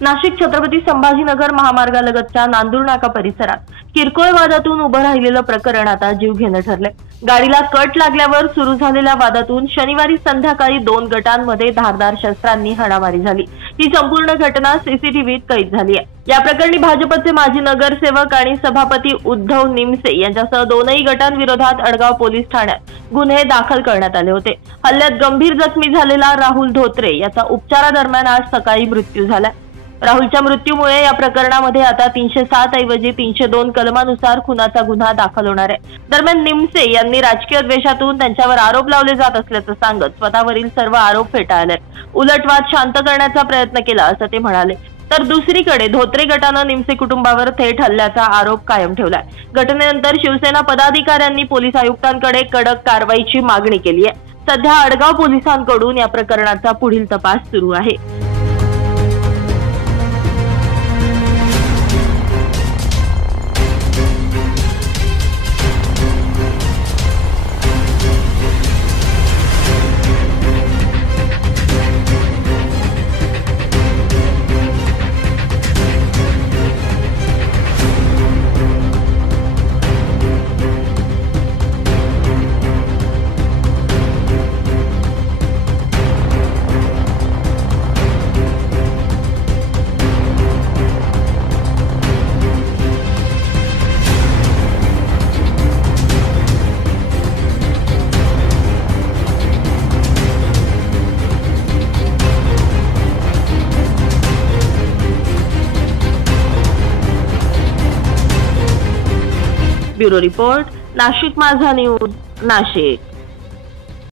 नाशिक छत्रपती संभाजीनगर महामार्गालगतच्या नांदूर नाका परिसरात किरकोळ वादातून उभं राहिलेलं प्रकरण आता जीवघेणं ठरलंय। गाडीला कट लागल्यावर सुरू झालेल्या वादातून शनिवारी संध्याकाळी 2 गटांमध्ये धारदार शस्त्रांनी हाणामारी झाली। ही संपूर्ण घटना सीसीटीव्हीत कैद झाली आहे। या प्रकरणी भाजपचे माजी नगरसेवक आणि सभापती उद्धव निमसे यांच्यासह 2ही गटांविरोधात अडगाव पोलीस ठाण्यात गुन्हे दाखल करण्यात आले होते। हल्ल्यात गंभीर जखमी झालेला राहुल धोत्रे याचा उपचारादरम्यान आज सकाळी मृत्यू झाला। राहुलच्या मृत्यूमुळे या प्रकरणामध्ये आता 307 ऐवजी 302 कलमानुसार खुनाचा गुन्हा दाखल होणार आहे। दरम्यान निमसे यांनी राजकीय द्वेषातून त्यांच्यावर आरोप लावले जात असल्याचं सांगत स्वतःवरील सर्व आरोप फेटाळले। उलटवाद शांत करण्याचा प्रयत्न केला असं ते म्हणाले। तर दुसरीकडे धोत्रे गटानं निमसे कुटुंबावर थेट हल्ल्याचा आरोप कायम ठेवलाय। घटनेनंतर शिवसेना पदाधिकाऱ्यांनी पोलीस आयुक्तांकडे कडक कारवाईची मागणी केली आहे। सध्या अडगाव पोलिसांकडून या प्रकरणाचा पुढील तपास सुरू आहे। ब्युरो रिपोर्ट, नाशिक माझा न्यूज, नाशिक।